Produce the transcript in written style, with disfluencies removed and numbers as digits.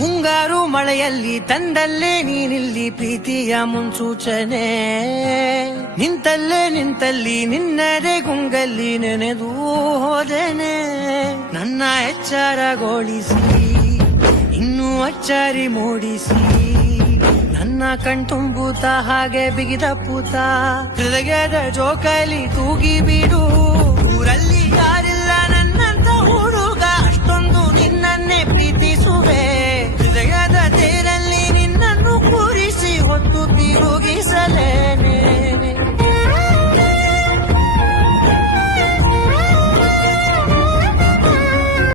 ಮುಂಗಾರು ಮಳೆಯಲ್ಲಿ ತಂದಲ್ಲೇ ನೀನಿಲ್ಲಿ ಪ್ರೀತಿಯ ಮುನ್ಸೂಚನೆ, ನಿಂತಲ್ಲಿ ನಿನ್ನದೇ ಗುಂಗಲ್ಲಿ ನೆನೆದು ಹೋದೆನೆ. ನನ್ನ ಎಚ್ಚರಗೊಳಿಸಿ ಇನ್ನೂ ಅಚ್ಚರಿ ಮೂಡಿಸಿ, ನನ್ನ ಕಣ್ತುಂಬುತ್ತ ಹಾಗೆ ಬಿಗಿದ ಪೂತ ಹೃದಯದ ಜೋಕಾಲಿ ತೂಗಿ ಬಿಡು.